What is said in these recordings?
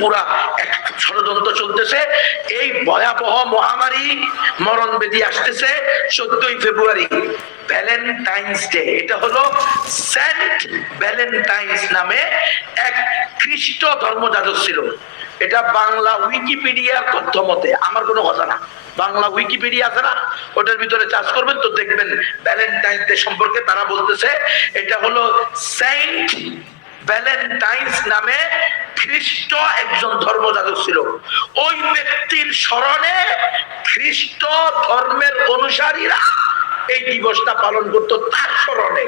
পুরা এক ষড়যন্ত্র চলতেছে। এই ভয়াবহ মহামারী মরণ ব্যাধি আসতেছে 14ই ফেব্রুয়ারি, ভ্যালেন্টাইন্স ডে। এটা হলো সেন্ট ভ্যালেন্টাইন্স নামে এক খ্রিস্ট ধর্মযাজক ছিল। এটা বাংলা উইকিপিডিয়ার তথ্য মতে, আমার কোনো কথা না, বাংলা উইকিপিডিয়া আছে না, ওটার ভিতরে চার্জ করবেন তো দেখবেন ভ্যালেন্টাইন্স ডে সম্পর্কে তারা বলতেছে এটা হলো সেন্ট ভ্যালেন্টাইন্স নামে খ্রিস্ট একজন ধর্মযাজক ছিল। ওই ব্যক্তির স্মরণে খ্রিস্ট ধর্মের অনুসারীরা এই দিবসটা পালন করত তার স্মরণে।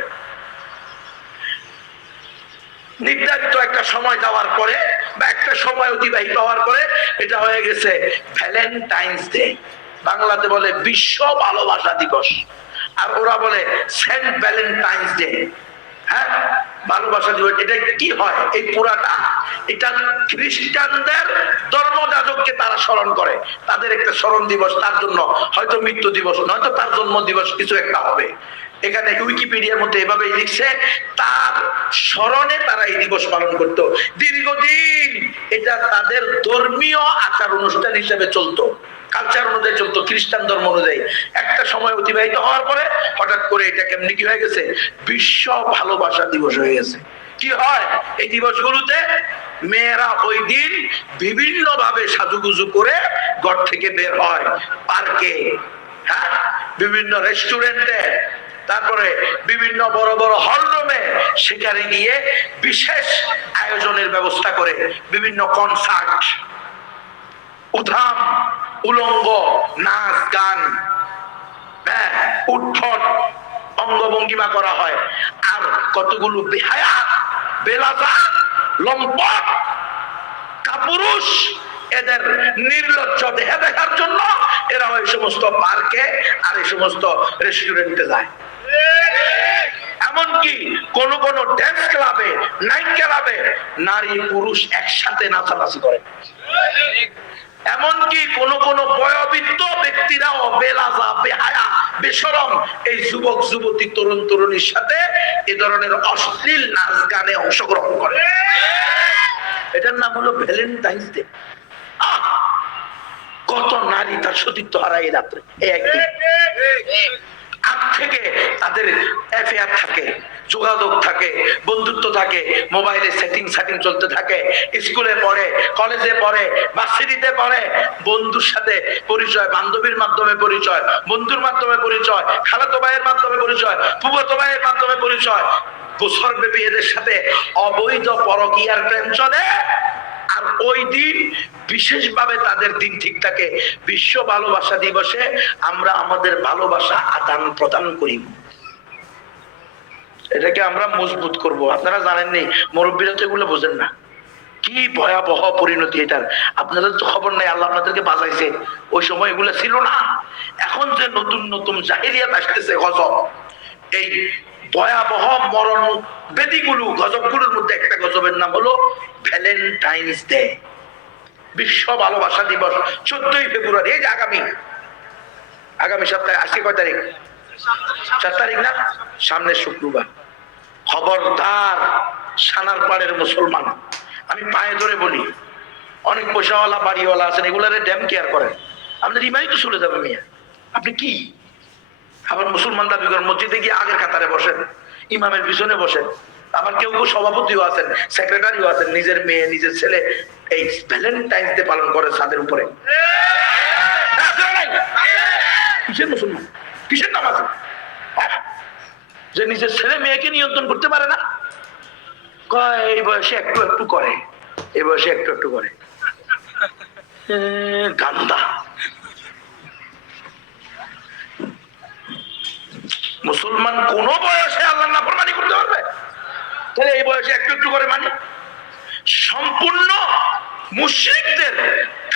নির্ধারিত একটা সময় যাওয়ার পরে বা একটা সময় অতিবাহিত হওয়ার পরে এটা হয়ে গেছে ভ্যালেন্টাইন্স ডে। বাংলাতে বলে বিশ্ব ভালোবাসা দিবস, আর ওরা বলে সেন্ট ভ্যালেন্টাইন্স ডে। হ্যাঁ, ভালোবাসা দিবস। এটা কি হয় এই পুরাটা, এটা খ্রিস্টানদের ধর্মযাজককে তারা স্মরণ করে, তাদের একটা স্মরণ দিবস, তার জন্য হয়তো মৃত্যু দিবস নয়তো তার জন্ম দিবস কিছু একটা হবে। এখানে উইকিপিডিয়ার মধ্যে এভাবেই লিখছে তার স্মরণে তারা এই দিবস পালন করত দীর্ঘদিন। এটা তাদের ধর্মীয় আচার অনুষ্ঠান হিসেবে চলতো, কালচার অনুযায়ী চলতো, খ্রিস্টান ধর্ম অনুযায়ী। একটা সময় অতিবাহিত হওয়ার পরে হঠাৎ করে এটা কেমনি কি হয়ে গেছে, বিশ্ব ভালোবাসা দিবস হয়ে গেছে। কি হয় এই দিবসগুলোতে, মেয়েরা ওই দিন বিভিন্ন ভাবে সাজুগুজু করে ঘর থেকে বের হয়, পার্কে, হ্যাঁ, বিভিন্ন রেস্টুরেন্টে, তারপরে বিভিন্ন বড় বড় হলরুমে, সেখানে গিয়ে বিশেষ আয়োজনের ব্যবস্থা করে বিভিন্ন কনসার্ট, উধাম উলঙ্গ নাচ গান, উদ্ভট অঙ্গভঙ্গিমা করা হয়। আর কতগুলো বেহায়া বেলাজা লম্পট কাপুরুষ এদের নির্লজ্জ দেহে দেখার জন্য এরা ওই সমস্ত পার্কে আর এই সমস্ত রেস্টুরেন্টে যায়। এমনকি কোন কোন ড্যান্স ক্লাবে, নাইট ক্লাবে নারী পুরুষ একসাথে নাচানাচি করে। এমনকি কোন কোন বয়োবৃদ্ধ ব্যক্তিরাও বেলাজা বেহায়া বেশরম এই যুবক যুবতী তরুণ তরুণীর সাথে এ ধরনের অশ্লীল নাচ গানে অংশগ্রহণ করে। এটার নাম হলো ভ্যালেন্টাইন্স ডে। কত নারী তার সতীত্ব হারায় এই রাত্রে, এই একদিন। আগ থেকে তাদের অ্যাফেয়ার থাকে, যোগাযোগ থাকে, বন্ধুত্ব থাকে, মোবাইলে সেটিং চলতে থাকে, স্কুলে পড়ে, কলেজে পড়ে, ভার্সিটিতে পড়ে, বন্ধুর সাথে পরিচয়, বান্ধবীর মাধ্যমে পরিচয়, বন্ধুর মাধ্যমে পরিচয়, খালাতো ভাইয়ের মাধ্যমে পরিচয়, ফুফাতো ভাইয়ের মাধ্যমে পরিচয়, বছর ব্যাপী এদের সাথে অবৈধ পরকীয়ার প্রেম চলে। আর ওই দিন বিশেষভাবে তাদের দিন ঠিক থাকে, বিশ্ব ভালোবাসা দিবসে আমরা আমাদের ভালোবাসা আদান প্রদান করি, এটাকে আমরা মজবুত করব। আপনারা জানেননি, মুরব্বীরা তো এগুলো বোঝেন না, কি ভয়াবহ পরিণতি এটার। আপনাদের তো খবর নেই, আল্লাহ আপনাদেরকে বাঁচাইছে, ওই সময় এগুলো ছিল না। এখন যে নতুন নতুন জাহিলিয়াত আসতেছে, গজব, এই ভয়াবহ মরণ ব্যাধিগুলো, গজবগুলোর মধ্যে একটা গজবের নাম হলো ভ্যালেন্টাইন্স ডে, বিশ্ব ভালোবাসা দিবস 14ই ফেব্রুয়ারি। এই যে আগামী সপ্তাহে, আজকে কয় তারিখ? 4 তারিখ না? সামনে শুক্রবার। খবরদার সানার পাড়ের মুসলমান, আমি পায়ে ধরে বলি, অনেক পয়সাওয়ালা বাড়িওয়ালা আছেন, এগুলারে ড্যাম কেয়ার করেন, আপনার ইমানই তো চলে যাবে মিয়া। আপনি কি আবার মুসলমান দাবি করেন? মসজিদে গিয়ে আগের কাতারে বসেন, ইমামের পিছনে বসেন, আবার কেউ কেউ সভাপতিও আছেন, সেক্রেটারিও আছেন, নিজের মেয়ে নিজের ছেলে এই ভ্যালেন্টাইন্স ডে পালন করে ছাদের উপরে। কিসের মুসলমান, কিসের নামাজ যে নিজের ছেলে মেয়েকে নিয়ন্ত্রণ করতে পারে না? কয় এই বয়সে একটু একটু করে, এই বয়সে একটু একটু করে, গান্দা। মুসলমান কোন বয়সে আল্লাহর নাফরমানি করতে পারবে? তাহলে এই বয়সে একটু একটু করে মানে সম্পূর্ণ মুশরিকদের,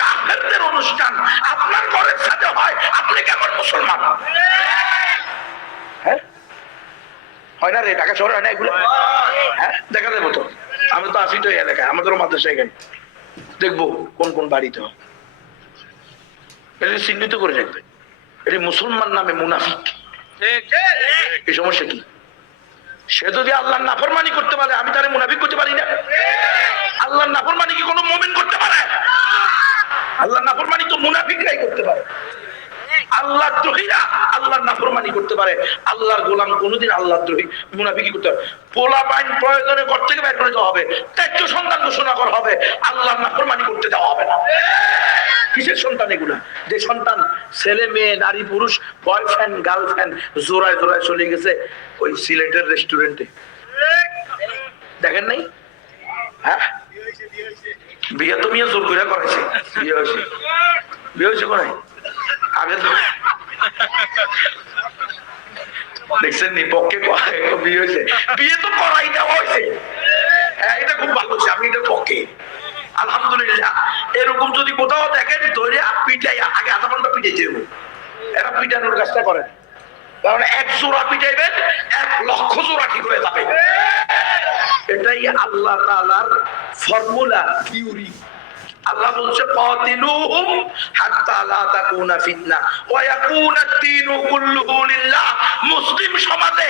কাফেরদের অনুষ্ঠান আপনার ঘরের সাথে হয়, আপনি কেমন মুসলমান? হ্যাঁ, হয় না রে? ঢাকা শহরে হয় না এগুলো? হ্যাঁ, দেখা যাবো তো, আমি তো আসি তো এই এলাকায়, আমাদেরও মাদ্রাসা এখানে, দেখবো কোন কোন বাড়িতে হয়, এটা চিহ্নিত করে রাখবে। এটি মুসলমান নামে মুনাফিক। এই সমস্যা কি? সে যদি আল্লাহর নাফরমানি করতে পারে, আমি তারে মুনাফিক করতে পারি না? আল্লাহর নাফরমানি কি কোনো মুমিন করতে পারে? মুনাফিকরাই করতে পারে। আল্লাহ দ্রোহীরা আল্লাহর নাফরমানি করতে পারে, আল্লাহর গোলাম কোনোদিন আল্লাহ দ্রোহী মুনাফিকি করতে পারে। পোলা পাইন প্রয়োজনে ঘর থেকে বের করে দেওয়া হবে, ত্যায্য সন্তান ঘোষণা করা হবে, আল্লাহর নাফরমানি করতে দেওয়া হবে না। কিসের সন্তান এগুলা? যে সন্তান ছেলে মেয়ে নারী পুরুষ বয়ফ্রেন্ড গার্লফ্রেন্ড জোড়ায় জোড়ায় চলে গেছে ওই সিলেটের রেস্টুরেন্টে, দেখেন নাই? হ্যাঁ, বিয়ে তো মিয়া জোর করে করেছে, বিয়ে হয়েছে কোনায় আগে তো দেখছেন নি পক্ষে বিয়ে হয়েছে, বিয়ে তো করাই দেওয়া হয়েছে। হ্যাঁ, এটা খুব ভালো হয়েছে, আমি এটা পক্ষে আলহামদুলিল্লাহ। এরকম যদি কোথাও দেখেন ধরে পিটাই আগে আধা ঘন্টা পিটাইতে হবে, এরা পিটানোর কাজটা করেন, কারণ 1 জোড়া পিটাইবেন 1 লক্ষ জোড়া ঠিক হয়ে যাবে। এটাই আল্লাহ তাআলার ফর্মুলা, থিওরি। আল্লাহ বলছে কাতিলুহুম হাত্তা লা তাকুনা ফিতনা ওয়া ইয়াকুনা আদ-দীনু কুল্লুহু লিল্লাহ। মুসলিম সমাজে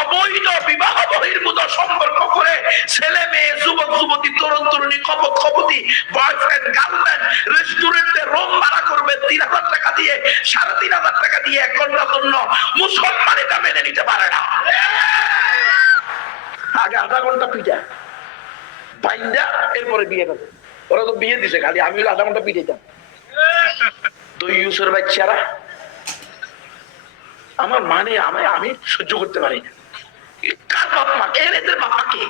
অবৈধ বিবাহ বহির্ভূত সম্পর্ক করে ছেলে মেয়ে যুবক যুবতী তরুণ তরুণী কপট কপতি বয়ফ্রেন্ড গার্লফ্রেন্ড রেস্টুরেন্টে রুম ভাড়া করবে 3000 টাকা দিয়ে 3500 টাকা দিয়ে 1 ঘন্টার জন্য, মুসলমান এটা মেনে নিতে পারে না। আগে আধা ঘন্টা পিটা বাইন্দা এরপরে বিয়ে করে। ওরা তো বিয়ে দিছে, খালি আমি আধা ঘন্টা পিটাইতাম। দুই ইউসের বাচ্চারা আমার মানে আমি সহ্য করতে পারি না। কার বাপ মা? এদের বাবা কে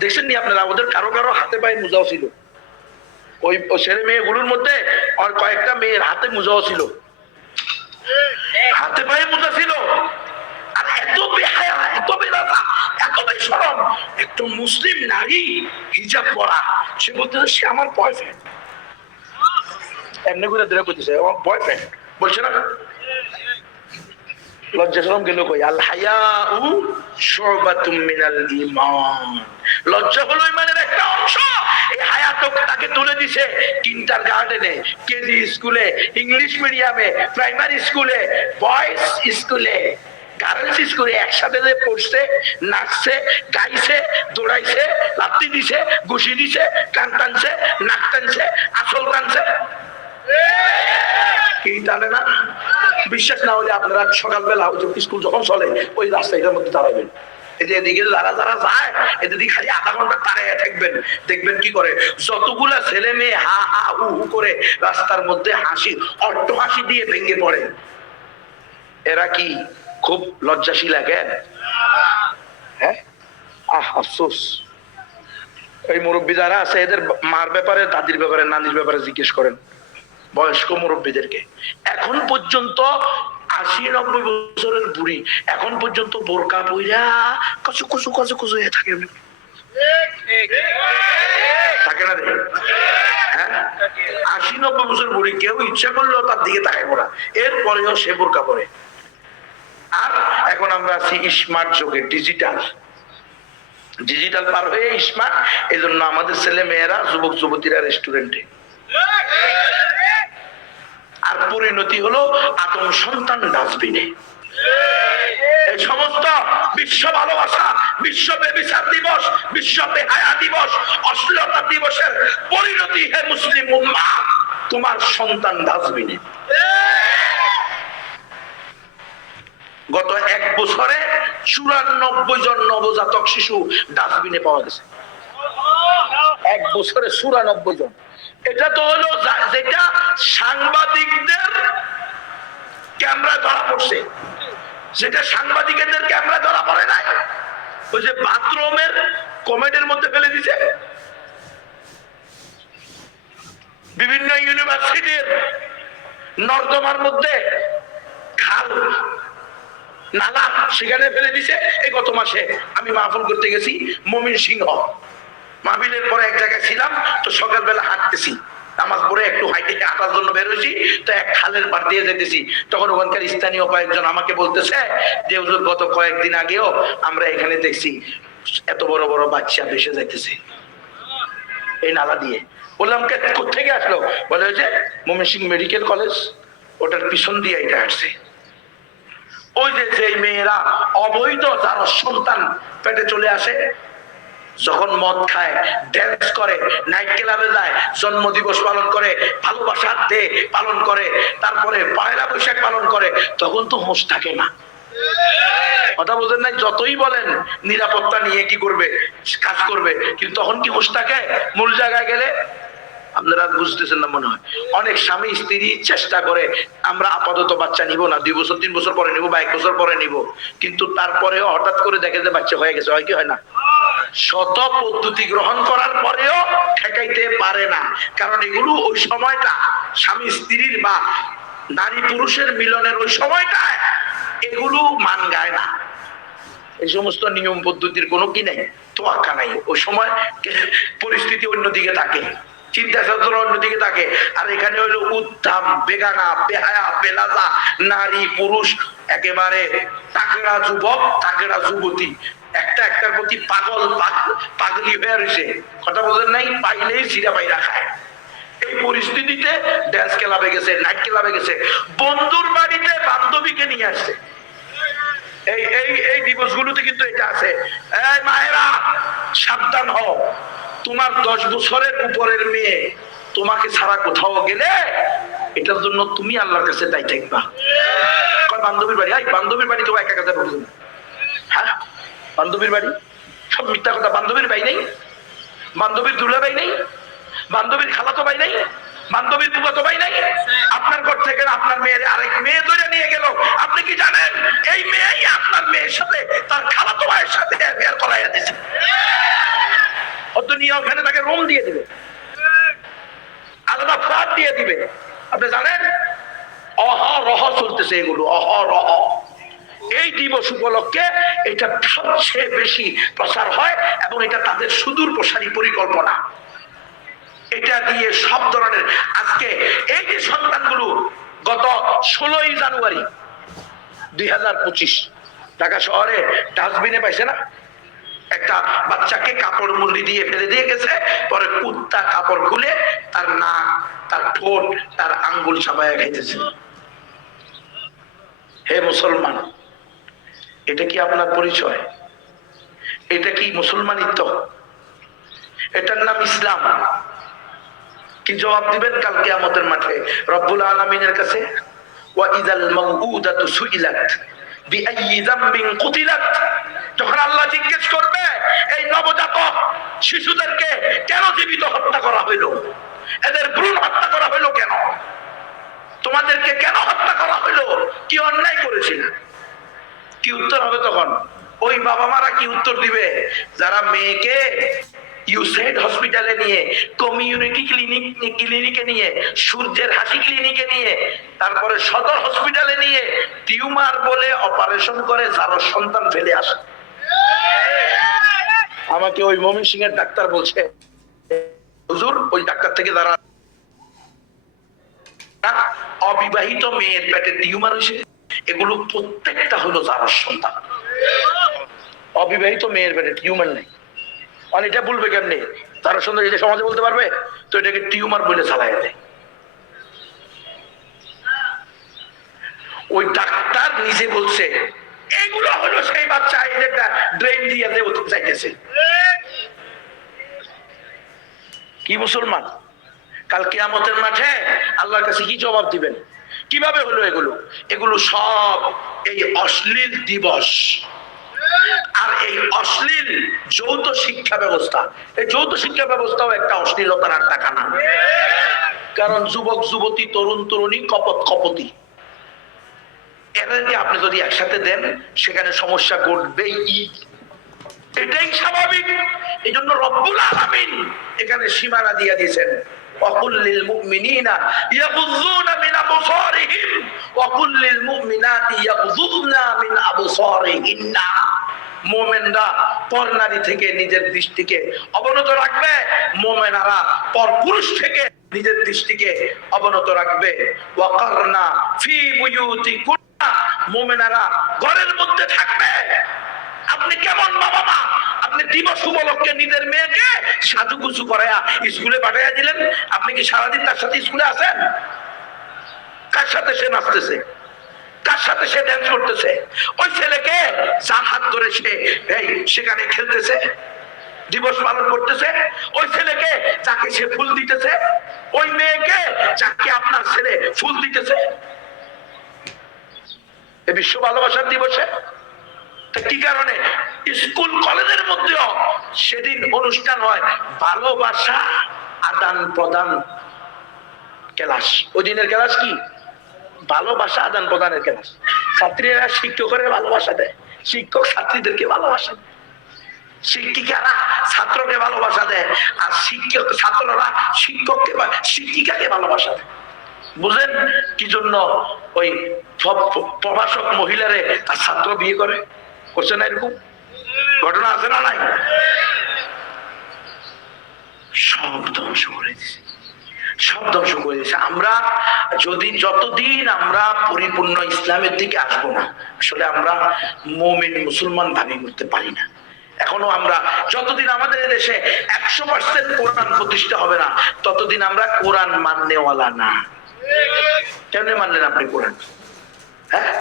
দেখছেন নি আপনারা? ওদের কারো কারো হাতে পায়ে মোজাও ছিল, ওই ছেলে মেয়েগুলোর মধ্যে আর কয়েকটা মেয়ের হাতে মোজাও ছিল, হাতে পায়ে মোজা ছিল। আর এত বেহায়া, এত বেরাসা, এত বেশরম একটা মুসলিম নারী হিজাব পরা, সে বলতেছে সে আমার বয়ফ্রেন্ড। এমনি করে ধরে করতেছে আমার বয়ফ্রেন্ড, বলছে না? লজ্জা শরম গেল কই? আল হায়াউ শুবাতুম মিনাল ঈমান। লজ্জা হলো ঈমানের একটা অংশ। এই হায়া তো তাকে তুলে দিছে কিন্ডার গার্ডেনে, কেজি স্কুলে, ইংলিশ মিডিয়ামে, প্রাইমারি স্কুলে, বয়েজ স্কুলে, গার্লস স্কুলে একসাথে যে পড়ছে, নাচছে, গাইছে, দৌড়াইছে, লাত্তি দিছে, ঘুষি দিছে, কান টানছে, নাক টানছে, আসল টানছে। কি টানে না? বিশ্বাস না হলে আপনারা সকালবেলা স্কুল যখন চলে ওই রাস্তাটার মধ্যে দাঁড়াবেন, এদিকে যারা যারা যায় এদিকে খালি আধা ঘন্টা দাঁড়িয়ে থাকবেন, দেখবেন কি করে যতগুলা ছেলে মেয়ে হা হা হু হু করে রাস্তার মধ্যে হাসি অট্ট হাসি দিয়ে ভেঙে পড়ে। এরা কি খুব লজ্জাশীল লাগে? হ্যাঁ, আফসোস। এই মুরব্বী যারা আছে এদের মার ব্যাপারে, দাদির ব্যাপারে, নানির ব্যাপারে জিজ্ঞেস করেন বয়স্ক মুরব্বীদেরকে। এখন পর্যন্ত 80-90 বছরের বুড়ি এখন পর্যন্ত বোরকা পইরা কচু কচু কচু কচু হয়ে থাকে, থাকে না? হ্যাঁ, 80-90 বছর বুড়ি কেউ ইচ্ছা করলেও তার দিকে তাকাইবো না, এরপরেও সে বোরকা পরে। আর এখন আমরা আছি স্মার্ট যুগে, ডিজিটাল পার হয়ে স্মার্ট। এই জন্য আমাদের ছেলে মেয়েরা যুবক যুবতীরা রেস্টুরেন্টে, আর পরিণতি হলো আদম সন্তান ডাস্টবিনে। এই সমস্ত বিশ্ব ভালোবাসা, বিশ্ব বেবিচার দিবস, বিশ্ব বেহায়া দিবস, অশ্লীলতা দিবসের পরিণতি হে মুসলিম উম্মাহ, তোমার সন্তান ডাস্টবিনে। গত 1 বছরে 94 জন নবজাতক শিশু ডাস্টবিনে পাওয়া গেছে। 1 বছরে 94 জন। এটা তো হলো যেটা সাংবাদিকদের ক্যামেরা ধরা পড়ছে, যেটা সাংবাদিকদের ক্যামেরা ধরা পড়ে নাই। ওই যে বাথরুমের কমেন্টের মধ্যে ফেলে দিছে, বিভিন্ন ইউনিভার্সিটির নর্দমার মধ্যে, খাল নালা সেখানে ফেলে দিছে। এই গত মাসে আমি মাহফিল করতে গেছি ময়মনসিংহ, মাহফিলের পরে এক জায়গায় ছিলাম, তো সকালবেলা হাঁটতেছি, নামাজ পড়ে একটু হাঁটে হাঁটার জন্য বের হয়েছি, তো এক খালের পাড় দিয়ে যেতেছি, তখন ওখানকার স্থানীয় কয়েকজন আমাকে বলতেছে যে হুজুর গত কয়েকদিন আগেও আমরা এখানে দেখছি এত বড় বড় বাচ্চা ভেসে যাইতেছে এই নালা দিয়ে। বললাম কোথেকে আসলো? বলে যে ময়মনসিংহ মেডিকেল কলেজ, ওটার পিছন দিয়ে এটা আসছে। ওই যে মেয়েরা অবৈধ যারা সন্তান পেটে চলে আসে, যখন মদ খায়, ড্যান্স করে, নাইট ক্লাবে যায়, জন্মদিবস পালন করে, ভালোবাসার ডে পালন করে, তারপরে পয়লা বৈশাখ পালন করে, তখন তো হোশ থাকে না। কথা বোঝেন নাই? যতই বলেন নিরাপত্তা নিয়ে কি করবে, কাজ করবে, কিন্তু তখন কি হোশ থাকে? মূল জায়গায় গেলে আপনারা বুঝতেছেন না মনে হয়। অনেক স্বামী স্ত্রী চেষ্টা করে, আমরা আপাতত বাচ্চা নিব না, 2 বছর 3 বছর পরে নিব বা 1 বছর পরে নিব, কিন্তু তারপরেও হঠাৎ করে দেখে যে বাচ্চা হয়ে গেছে। হয় কি হয় না? শত পদ্ধতি গ্রহণ করার পরেও ঠেকাইতে পারে না, কারণ এগুলো ওই সময়টা স্বামী স্ত্রীর বা নারী পুরুষের মিলনের ওই সময়টায় এগুলো মান গায় না। এই সমস্ত নিয়ম পদ্ধতির কোনো কি নাই, তোয়াক্কা নাই। ওই সময় পরিস্থিতি অন্যদিকে থাকে, চিন্তা চেতনা অন্যদিকে থাকে। আর এখানে হলো উত্তাম, বেগানা, বেহায়া, বেলাজা, নারী পুরুষ একেবারে তাগড়া যুবক, তাগড়া যুবতী, একটা একটার প্রতি পাগল পাগলি হয়ে রয়েছে। কথা বলেন নাই? পাইলেই সিরা পাইরা খায়। এই পরিস্থিতিতে ড্যান্স ক্লাবে গেছে, নাইট ক্লাবে গেছে, বন্ধুর বাড়িতে বান্ধবীকে নিয়ে আসছে। এই এই এই দিবসগুলোতে কিন্তু এটা আছে। এই মায়েরা সাবধান হও, তোমার 10 বছরের উপরের মেয়ে তোমাকে ছাড়া কোথাও গেলে এটার জন্য তুমি আল্লাহর কাছে দায়ী থাকবা। বান্ধবীর বাড়ি, বান্ধবীর বাড়ি তো একা কথা বলছেন। হ্যাঁ, বান্ধবীর বাড়ি সব মিথ্যা কথা। বান্ধবীর ভাই নেই, বান্ধবীর দুলা ভাই নেই, বান্ধবীর খালাতো ভাই নেই, বান্ধবীর ফুফাতো ভাই নাই। আপনার ঘর থেকে আপনার মেয়ের আরেক মেয়ে ধরে নিয়ে গেল। আপনি কি জানেন এই মেয়েই আপনার মেয়ের সাথে তার খালাতো ভাইয়ের সাথে বিয়ে করাইয়া দিয়েছে? অত নিয়ে ওখানে তাকে রুম দিয়ে দিবে, আলাদা ফ্ল্যাট দিয়ে দিবে। আপনি জানেন অহরহ চলতেছে এগুলো, অহরহ। এই দিবস উপলক্ষে এটা সবচেয়ে বেশি প্রচার হয় এবং এটা তাদের সুদূর প্রসারী পরিকল্পনা। এটা দিয়ে সব ধরনের, আজকে এই যে সন্তানগুলো গত 16ই জানুয়ারি 2025 ঢাকা শহরে ডাস্টবিনে পাইছে না, একটা বাচ্চাকে কাপড় মুন্ডি দিয়ে ফেলে দিয়ে গেছে, পরে কুত্তা কাপড় খুলে তার নাক, তার ঠোঁট, তার আঙ্গুল চাবায়া খাইতেছে। হে মুসলমান, এটা কি আপনার পরিচয়? এটা কি মুসলমানিত্ব? এটার নাম ইসলাম? কি জবাব দিবেন কাল কিয়ামতের মাঠে রব্বুল আলামিনের কাছে? ওয়া ইযাল মাউউদাতু সুইলাত বিআইয়ি যামবিন কুতিলাত। যখন আল্লাহ জিজ্ঞেস করবে এই নবজাতক শিশুদেরকে কেন জীবিত হত্যা করা হইলো, এদের ভ্রূণ হত্যা করা হইলো কেন, তোমাদেরকে কেন হত্যা করা হইলো, কি অন্যায় করেছিল? কি উত্তর হবে তখন? ওই বাবা মারা কি উত্তর দিবে? যারা মেয়েকে ইউসাইড হসপিটালে নিয়ে, কমিউনিটি ক্লিনিকে নিয়ে, সূর্যের হাসি ক্লিনিকে নিয়ে, তারপরে সদর হসপিটালে নিয়ে টিউমার বলে অপারেশন করে যারা সন্তান ফেলে আসে। আমাকে ওই ময়মনসিংহ এর ডাক্তার বলছে, হুজুর ওই ডাক্তার থেকে যারা অবিবাহিত মেয়ের পেটে টিউমার হয়েছে, এগুলো প্রত্যেকটা হলো যারা সন্তান। অবিবাহিত মেয়ের পেটে টিউমার নেই, মানে এটা বলবে কেমনি? তারা সুন্দর এটা সমাজে বলতে পারবে? তো এটাকে টিউমার বলে চালাই দেয়। ওই ডাক্তার নিজে বলছে এগুলো হলো সেই বাচ্চা, এটা ড্রেন দিয়ে চাইতেছে। কি মুসলমান? কাল কিয়ামতের মাঠে আল্লাহর কাছে কি জবাব দিবেন? কিভাবে হলো এগুলো? এগুলো সব এই অশ্লীল দিবস আর এই অশ্লীল যৌথ শিক্ষা ব্যবস্থা। এই যৌথ শিক্ষা ব্যবস্থাও একটা অশ্লীলতার আড্ডা খানা। কারণ যুবক যুবতী, তরুণ তরুণী, কপত কপতি, এদেরকে আপনি যদি একসাথে দেন সেখানে সমস্যা ঘটবেই, এটাই স্বাভাবিক। এই জন্য রব্বুল আলামিন এখানে সীমানা দিয়ে দিয়েছেন, وَقُلْ لِلْمُؤْمِنِينَ يَغُضُّوا مِنْ أَبْصَارِهِمْ وَقُلْ لِلْمُؤْمِنَاتِ يَغْضُضْنَ مِنْ أَبْصَارِهِنَّ। মুমিনরা পরনারী থেকে নিজের দৃষ্টিকে অবনত রাখবে, মুমিনারা পরপুরুষ থেকে নিজের দৃষ্টিকে অবনত রাখবে। ওয়াকারনা ফি বুয়ুতিকুন্না, মুমিনারা ঘরের মধ্যে থাকবে। আপনি কেমন বাবা মা? আপনি দিবস উপলক্ষে নিজের মেয়েকে সাজুগুজু করায়া স্কুলে পাঠাইয়া দিলেন। আপনি কি সারাদিন তার সাথে স্কুলে আছেন? কার সাথে সে নাচতেছে, কার সাথে সে ড্যান্স করতেছে? ওই ছেলেকে যার হাত ধরে সে সেখানে খেলতেছে, দিবস পালন করতেছে, ওই ছেলেকে যাকে সে ফুল দিতেছে, ওই মেয়েকে যাকে আপনার ছেলে ফুল দিতেছে, এই বিশ্ব ভালোবাসার দিবসে। কি কারণে? স্কুল কলেজের মধ্যেও সেদিন অনুষ্ঠান হয় ভালোবাসা আদান প্রদান ক্লাস। ওই দিনের ক্লাস কি? ভালোবাসা আদান প্রদানের ক্লাস। ছাত্রীরা শিক্ষকের ভালোবাসা দেয়, শিক্ষক ছাত্রীদেরকে ভালোবাসা দেয়, শিক্ষিকারা ছাত্রকে ভালোবাসা দেয়, আর শিক্ষক ছাত্ররা শিক্ষককে শিক্ষিকাকে ভালোবাসা দেয়। বুঝেন কি জন্য ওই প্রভাষক মহিলারে তার ছাত্র বিয়ে করে? করছে না এরকম ঘটনা? আছে না নাই? সব ধ্বংস করে দিছে, সব ধ্বংস করে দিয়েছে। আমরা যতদিন আমরা পরিপূর্ণ ইসলামের দিকে আসবো না, আসলে আমরা মুমিন মুসলমান দাবি করতে পারি না। এখনো আমরা যতদিন আমাদের দেশে 100% কোরআন প্রতিষ্ঠা হবে না, ততদিন আমরা কোরআন মাননেওয়ালা না। কেমনে মানলেন আপনি কোরআন? হ্যাঁ,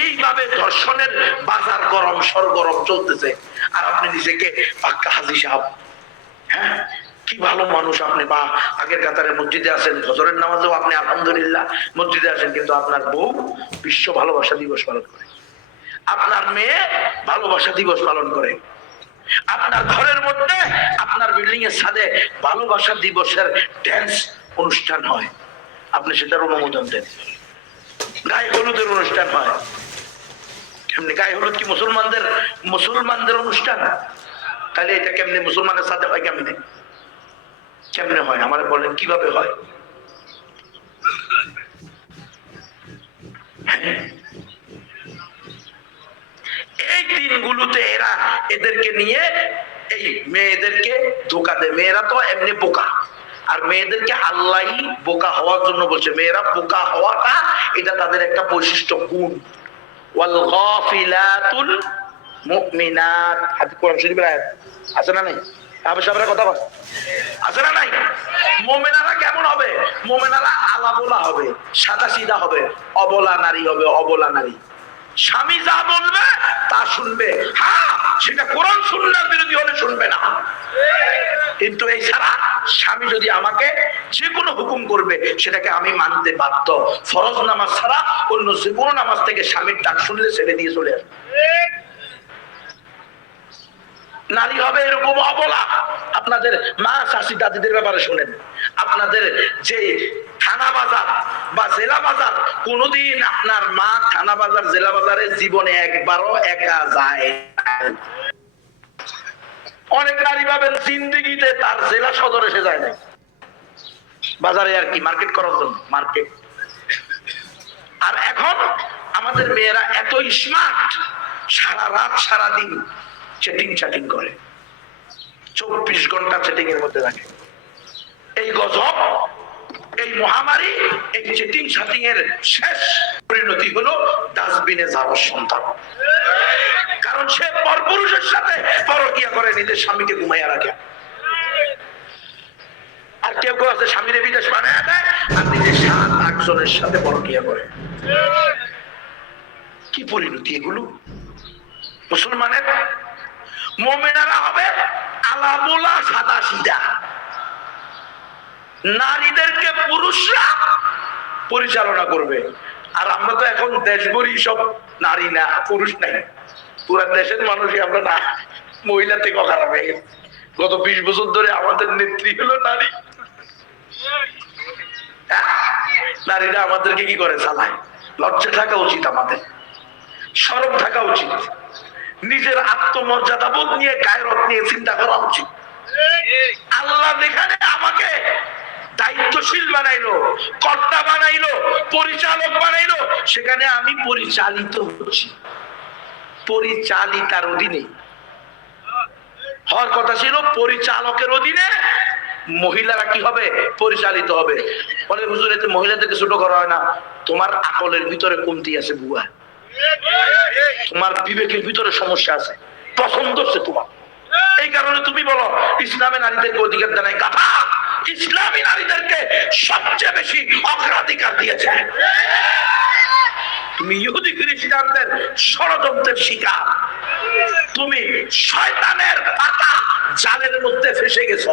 এইভাবে দর্শনের বাজার গরম সরগরম চলতেছে, আর আপনি নিজেকে পাক্কা হাজি সাহেব, হ্যাঁ কি ভালো মানুষ আপনি, বা আগের কাতারে মসজিদে আছেন, ফজরের নামাজেও আপনি আলহামদুলিল্লাহ মসজিদে আছেন, কিন্তু আপনার বউ বিশ্ব ভালোবাসা দিবস পালন করে, আপনার মেয়ে ভালোবাসা দিবস পালন করে, আপনার ঘরের মধ্যে আপনার বিল্ডিং এর ছাদে ভালোবাসা দিবসের ড্যান্স অনুষ্ঠান হয়, আপনি সেটার অনুমোদন দেন। গায়ে হলুদের অনুষ্ঠান হয়, কেমনি? গায়ে হলুদ কি মুসলমানদের অনুষ্ঠান? তাহলে এটা কেমনি মুসলমানের সাথে হয়? কেমনে কেমনে হয় আমার বলেন, কিভাবে হয়? এই দিনগুলোতে এরা এদেরকে নিয়ে এই মেয়েদেরকে ধোকা দেয়। মেয়েরা তো এমনি বোকা, আর মেয়েদেরকে আল্লাহ বোকা হওয়ার জন্য বলছে। মেয়েরা বোকা হওয়াটা এটা তাদের একটা বৈশিষ্ট্য, গুণ। ওয়াল গাফিলাতুল মুমিনাত, হাদিস কোরআন শরীফের আয়াত আছে না নাই? আবার কথা বল, আছে না নাই? মুমিনারা কেমন হবে? মুমিনারা আলাবোলা হবে, সাদা সিধা হবে, অবলা নারী হবে, অবলা নারী। স্বামী যা বলবে তা শুনবে, হ্যাঁ সেটা কোরআন সুন্নাহর বিরোধী হলে শুনবে না। কিন্তু এই ছাড়া স্বামী যদি আমাকে যে কোনো হুকুম করবে সেটাকে আমি মানতে বাধ্য। ফরজ নামাজ ছাড়া অন্য যে কোনো নামাজ থেকে স্বামীর ডাক শুনলে ছেড়ে দিয়ে চলে আসবে। নারী হবে এরকম অবলা। আপনাদের মা চাচি দাদিদের ব্যাপারে শুনেন, আপনাদের যে থানা বাজার বা জেলা বাজার, কোনদিন আপনার মা থানা বাজার জেলা বাজারে জীবনে একবারও একা যায়। অনেক নারী ভাবেন জিন্দিগিতে তার জেলা সদর এসে যায় না, বাজারে আর কি মার্কেট করার জন্য, মার্কেট। আর এখন আমাদের মেয়েরা এত স্মার্ট, সারা রাত সারা দিন চ্যাটিং করে, 24 ঘন্টা চ্যাটিং এর মধ্যে থাকে। এই গজব, এই মহামারী, এই চ্যাটিং এর শেষ পরিণতি হলো ডাস্টবিনে যাওয়ার সন্তান। কারণ সে পরপুরুষের সাথে পরকিয়া করে, নিজের স্বামীকে ঘুমাইয়া রাখে। আর কেউ কেউ আছে স্বামীরে বিদেশ বানায় দেয় আর নিজের 7-8 জনের সাথে পরকিয়া করে। কি পরিণতি এগুলো মুসলমানের? মুমিনারা হবে আলাবোলা সাদা সিধা, নারীদেরকে পুরুষরা পরিচালনা করবে। আর আমরা তো এখন দেশভরি সব নারী না, পুরুষ নাই, পুরা দেশের মানুষই আমরা না, মহিলা থেকে খারাপ হয়ে গেছে। গত 20 বছর ধরে আমাদের নেত্রী হলো নারী। নারীরা আমাদেরকে কি করে চালায়? লজ্জা থাকা উচিত, আমাদের শরম থাকা উচিত, নিজের আত্মমর্যাদা বোধ নিয়ে, গায়রত নিয়ে চিন্তা করা উচিত। আল্লাহ যেখানে আমাকে দায়িত্বশীল বানাইলো, কর্তা বানাইলো, পরিচালক বানাইলো, সেখানে আমি পরিচালিত হচ্ছি, পরিচালিতার অধীনে হওয়ার কথা ছিল। পরিচালকের অধীনে মহিলারা কি হবে? পরিচালিত হবে। বলে হুজুর এতে মহিলাদেরকে ছোট করা হয় না। তোমার আকলের ভিতরে কমতি আছে বুয়া, তোমার বিবেকের ভিতরে সমস্যা আছে, পছন্দ হচ্ছে তোমার, এই কারণে তুমি বলো ইসলামে নারীদেরকে অধিকার দেয় নাই। কথা, ইসলামী নারীদেরকে সবচেয়ে বেশি অগ্রাধিকার দিয়েছে। তুমি ইহুদি খ্রিস্টানদের ষড়যন্ত্রের শিকার। তুমি শয়তানের পাতা জালের মধ্যে ফেসে গেছো।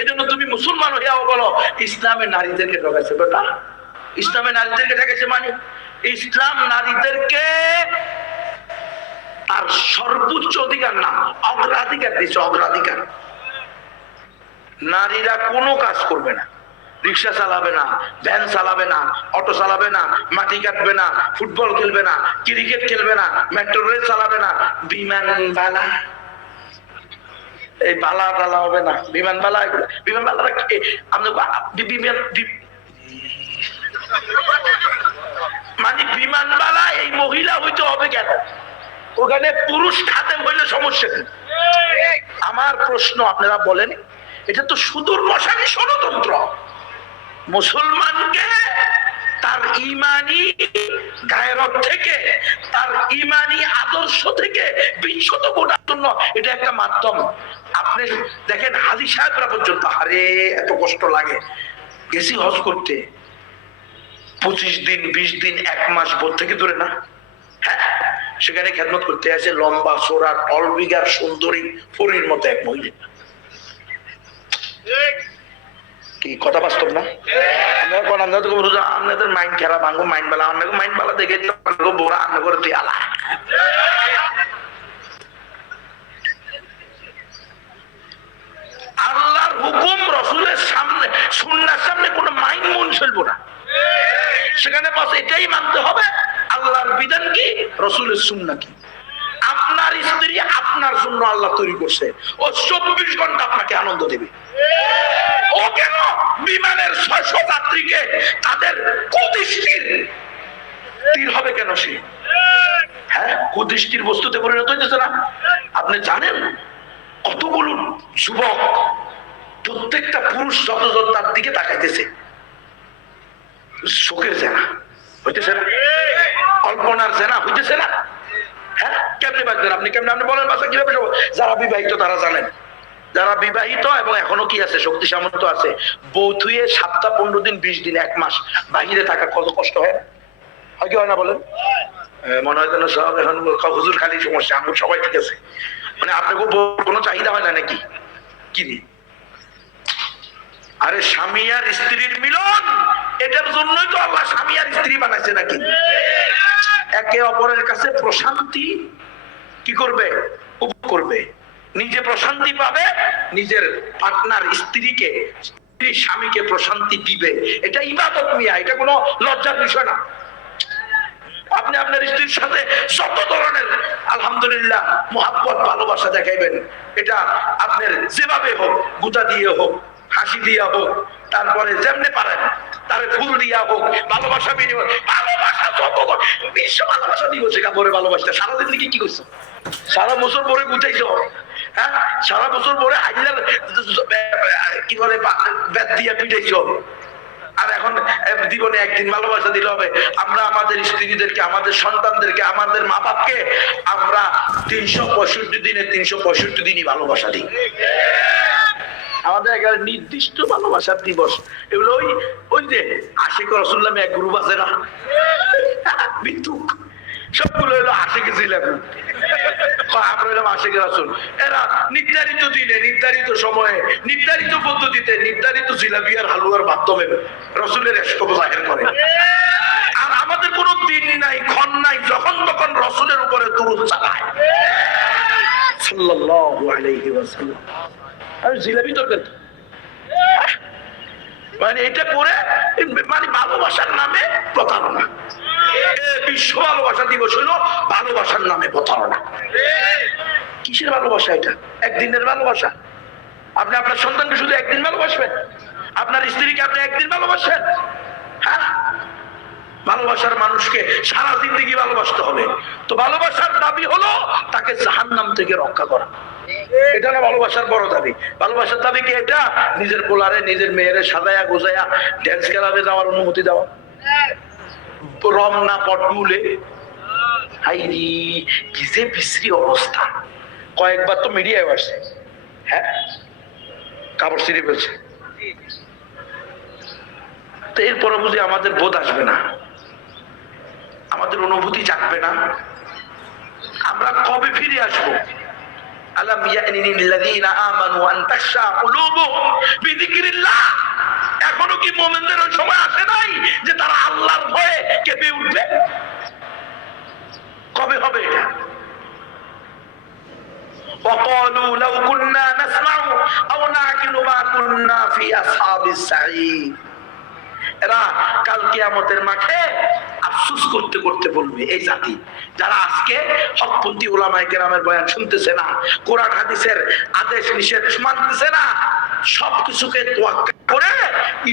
এই জন্য তুমি মুসলমান হইয়াও বলো ইসলামে নারীদেরকে ঢোকাইছে। বেটা ইসলামে নারীদেরকে ঢেকেছে মানে ইসলাম নারীদেরকে তার সর্বোচ্চ অধিকার না অগ্রাধিকার দিচ্ছে। অগ্রাধিকার। নারীরা কোনো কাজ করবে না, রিক্সা চালাবে না, ভ্যান চালাবে না, অটো চালাবে না, মাটি কাটবে না, ফুটবল খেলবে না, ক্রিকেট খেলবে না, মেট্রো রেল চালাবে না, বিমান বালা এই বালা টালা হবে না। বিমান বালা বিমান বালা মানে বিমান বালা এই মহিলা হইতে হবে কেন? ওখানে পুরুষ খাদেম হইলে সমস্যা কি? আমার প্রশ্ন আপনারা বলেন, এটা তো সুদূর মশানি ষড়যন্ত্র। মুসলমানকে তার ইমানি গায়রত থেকে, তার ইমানি আদর্শ থেকে বিচ্যুত করার জন্য এটা একটা মাধ্যম। আপনি দেখেন হাজী সাহেবরা পর্যন্ত, আরে এত কষ্ট লাগে। গেছি হজ করতে 25 দিন 20 দিন 1 মাস বোধ থেকে ধরে না, হ্যাঁ সেখানে খেদমত করতে আছে লম্বা সোরা টলবিগার সুন্দরী পরীর মতো এক মহিলা। কি কথা বাস্তব না? আপনাদের মাইন্ড খারাপ, আঙ্গো মাইন্ড বালা, আপনাকে মাইন্ড বালা দেখে বোরা আন্না করে তুই আলা। আল্লাহর হুকুম রসুলের সামনে, সুন্নাহর সামনে কোনো মাইন্ড মন চলবো না। সেখানে বাস এটাই মানতে হবে আল্লাহর বিধান কি, রসুলের সুন্নাহ কি। আপনার স্ত্রী আপনার জন্য আল্লাহ তৈরি করছে, ও 24 ঘন্টা আপনাকে আনন্দ দেবে। ও কেন বিমানের 600 যাত্রীকে তাদের কুদৃষ্টির তীর হবে কেন? সে হ্যাঁ কুদৃষ্টির বস্তুতে পরিণত হয়েছে না? আপনি জানেন কতগুলো যুবক, প্রত্যেকটা পুরুষ যতজন তার দিকে তাকাইতেছে, শোকের জেনা হইতেছে না, কল্পনার জেনা হইতেছে না। হ্যাঁ কেমনে বাঁচবেন আপনি? কেমনে আপনি বলেন বাচ্চা কিভাবে? যারা বিবাহিত তারা জানেন, যারা বিবাহিত এবং এখনো কি আছে শক্তি সামর্থ্য আছে, বউ থুয়ে 7টা 15 দিন 20 দিন 1 মাস বাহিরে থাকা কত কষ্ট হয় কি হয় না বলেন? মনে হয় যেন সব এখন হুজুর খালি সমস্যা, আমরা সবাই ঠিক আছে। মানে আপনাকে কোনো চাহিদা হয় না নাকি? কি আরে স্বামী আর স্ত্রীর মিলন, এটার জন্যই তো আল্লাহ স্বামী আর স্ত্রী বানাইছে নাকি? একে অপরের কাছে প্রশান্তি কি করবে? উপভোগ করবে, নিজে প্রশান্তি পাবে, নিজের পার্টনার স্ত্রীকে, স্ত্রী স্বামীকে প্রশান্তি দিবে। এটা ইবাদত মিয়া, এটা কোনো লজ্জার বিষয় না। আপনি আপনার স্ত্রীর সাথে যত ধরনের আলহামদুলিল্লাহ মোহাব্বত ভালোবাসা দেখাইবেন, এটা আপনার যেভাবে হোক, গুতা দিয়ে হোক, হাসি দিয়া হোক, তারপরে যেমনি পারেন তারে ফুল দিয়া হোক, ভালোবাসা বিনিময়, ভালোবাসা যত বিশ্ব ভালোবাসা দিবসে কাপড়ে ভালোবাসা সারাদিন কি কি করছো? সারা বছর পরে গুটাইছো, হ্যাঁ সারা বছর পরে হাজিরার কি বলে বেত দিয়া পিটাইছো, আর এখন জীবনে একদিন ভালোবাসা দিলে হবে? আমরা আমাদের স্ত্রীদেরকে, আমাদের সন্তানদেরকে, আমাদের মা বাপকে আমরা 365 দিনে 365 দিনই ভালোবাসা দিই। আমাদের একেবারে নির্দিষ্ট ভালোবাসার দিবস এগুলো ওই ওই যে আশিক রাসূলুল্লাহ এক গ্রুপ আছে না, বিদ্যুৎ সবগুলো হলো আশিকে ছিলাম, আমরা হলাম আশিকে রাসূল। এরা নির্ধারিত দিনে, নির্ধারিত সময়ে, নির্ধারিত পদ্ধতিতে, নির্ধারিত জিলাপি আর হালুয়ার মাধ্যমে রসুলের ইশক জাহির করে। আর আমাদের কোনো দিন নাই, ক্ষণ নাই, যখন তখন রসুলের উপরে দুরূদ চালায় সাল্লাল্লাহু আলাইহি ওয়াসাল্লাম। আর জিলাপি তরকারি মানে এটা করে মানে ভালোবাসার নামে প্রতারণা। বিশ্ব ভালোবাসা দিবস হলো ভালোবাসার নামে প্রতারণা। কিসের ভালোবাসা এটা? একদিনের ভালোবাসা। আপনি আপনার সন্তানকে শুধু একদিন ভালোবাসবেন? আপনার স্ত্রীকে আপনি একদিন ভালোবাসেন? হ্যাঁ ভালোবাসার মানুষকে সারা জিন্দেগি ভালোবাসতে হবে। তো ভালোবাসার দাবি হলো তাকে জাহান্নাম থেকে রক্ষা করা। এটা না ভালোবাসার বড় দাবি। ভালোবাসার দাবি কি এটা? নিজের পোলারে, নিজের মেয়েরে সাজায়া গোজায়া ড্যান্স ক্লাবে যাওয়ার অনুমতি দেওয়া, রমনা পটমুলে। হাইরি কি যে বিশ্রী অবস্থা। কয়েকবার তো মিডিয়ায় আসছে, হ্যাঁ কাপড় ছিঁড়ে ফেলছে। তো এরপরে বুঝি আমাদের বোধ আসবে না, আমাদের অনুভূতি জাগবে না, আমরা কবে ফিরে আসবো? আলাম ইয়ানি লিল্লাযীনা আমানু আন তাখশা কুলুবুহুম বিযিকরিল্লাহ। এখনো কি মুমিনদের ওই সময় আসে নাই যে তারা আল্লাহর ভয়ে কেঁপে উঠবে? কবে হবে এটা? وقالوا لو كنا نسمع أو نعقل ما كنا في أصحاب السعير। এরা কাল কিয়ামতের মাঠে আফসোস করতে করতে বলবে, এই জাতি যারা আজকে হকপন্থী উলামায়ে কেরামের বয়ান শুনতেছে না, কোরআন হাদিসের আদেশ নিষেধ মানতেছে না, সবকিছুকে তোয়াক্কা করে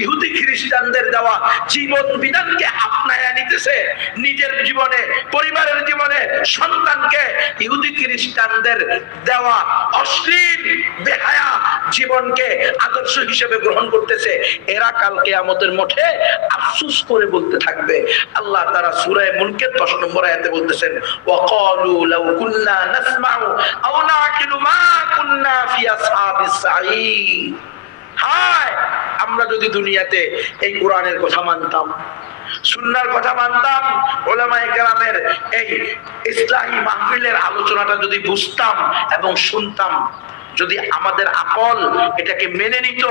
ইহুদি খ্রিস্টানদের দেওয়া জীবন বিধানকে আপনায়া নিতেছে, নিজের জীবনে, পরিবারের জীবনে, সন্তানকে ইহুদি খ্রিস্টানদের দেওয়া অশ্লীল বেহায়া জীবনকে আদর্শ হিসেবে গ্রহণ করতেছে। এরা কাল কিয়ামতের মাঠে আফসোস করে বলতে থাকবে। আল্লাহ তাআলা সূরা মুলকের 10 নম্বর আয়াতে বলতেছেন, ওয়াকালু লাউ কুন্না নাসমাউ আও নাকিলু মা কুন্না ফি আসহাবিস সাঈর। হায়, আমরা যদি দুনিয়াতে এই কোরআনের কথা মানতাম, সুন্নাহর কথা মানতাম, উলামায়ে কেরামের এই ইসলামী মাহফিলের আলোচনাটা যদি বুঝতাম এবং শুনতাম, যদি আমাদের আকল এটাকে মেনে নিত,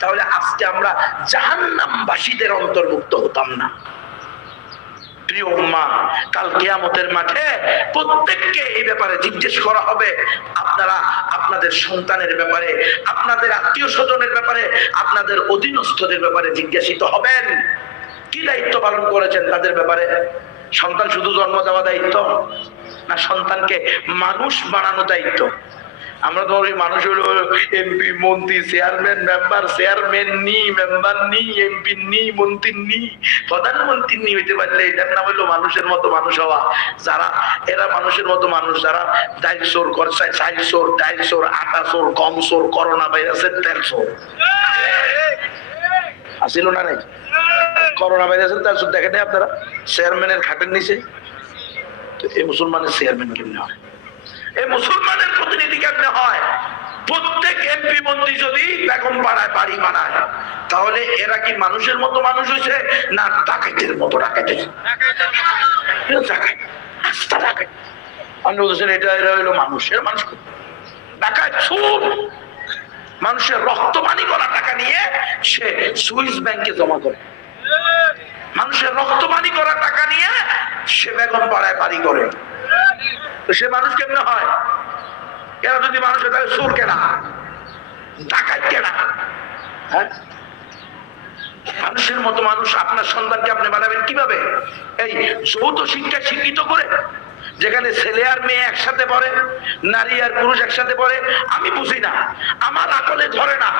তাহলে আজকে আমরা জাহান্নামবাসীদের অন্তর্ভুক্ত হতাম না। প্রিয় উম্মাহ, কাল কিয়ামতের মাঠে প্রত্যেককে এই ব্যাপারে জিজ্ঞেস করা হবে। আপনারা আপনাদের সন্তানের ব্যাপারে, আপনাদের আত্মীয় স্বজনের ব্যাপারে, আপনাদের অধীনস্থদের ব্যাপারে জিজ্ঞাসিত হবেন। কি দায়িত্ব পালন করেছেন তাদের ব্যাপারে? সন্তান শুধু জন্ম দেওয়া দায়িত্ব না, সন্তানকে মানুষ বানানো দায়িত্ব? আমরা তো ওই মানুষ হলো এমপি, মন্ত্রী, চেয়ারম্যান, মেম্বার, চেয়ারম্যান নি, মেম্বার নি, এমপি নি, মন্ত্রী নি, প্রধানমন্ত্রী নি হইতে পারলে এটার নাম হলো মানুষের মতো মানুষ হওয়া। যারা এরা মানুষের মতো মানুষ, যারা ডাইল চোর করছে, চাইল চোর, ডাইল চোর, আটা চোর, গম চোর, করোনা ভাইরাসের তেল চোর আসিল না? নাই করোনা ভাইরাসের তেল চোর দেখেন আপনারা চেয়ারম্যানের খাটের নিচে? তো এই মুসলমানের চেয়ারম্যান কেমনে হয়? এই মুসলমানের প্রতিনিধি কেমনে হয়? প্রত্যেক এমপি মন্ত্রী যদি বেগম পাড়ায় বাড়ি বানায়, তাহলে এরা কি মানুষের মতো মানুষ হয়েছে না ডাকাতের মতো ডাকাত? আপনি বলছেন এটা এরা হইলো মানুষ, এরা মানুষ ডাকাত, চোর। মানুষের রক্ত পানি করা টাকা নিয়ে সে সুইস ব্যাংকে জমা করে, মানুষের রক্ত পানি করা টাকা নিয়ে সে বেগম পাড়ায় বাড়ি করে। সে মানুষ কেমনে হয়? এরা যদি মানুষ হয় তাহলে চোর কেনা, ডাকাত কেনা? হ্যাঁ, মানুষের মতো মানুষ আপনার সন্তানকে আপনি বানাবেন কিভাবে? এই যৌথ শিক্ষা শিক্ষিত করে, যেখানে ছেলে আর মেয়ে একসাথে পড়ে, নারী আর পুরুষ একসাথে পড়ে। আমি বুঝি না, আমার আকলে ধরে না,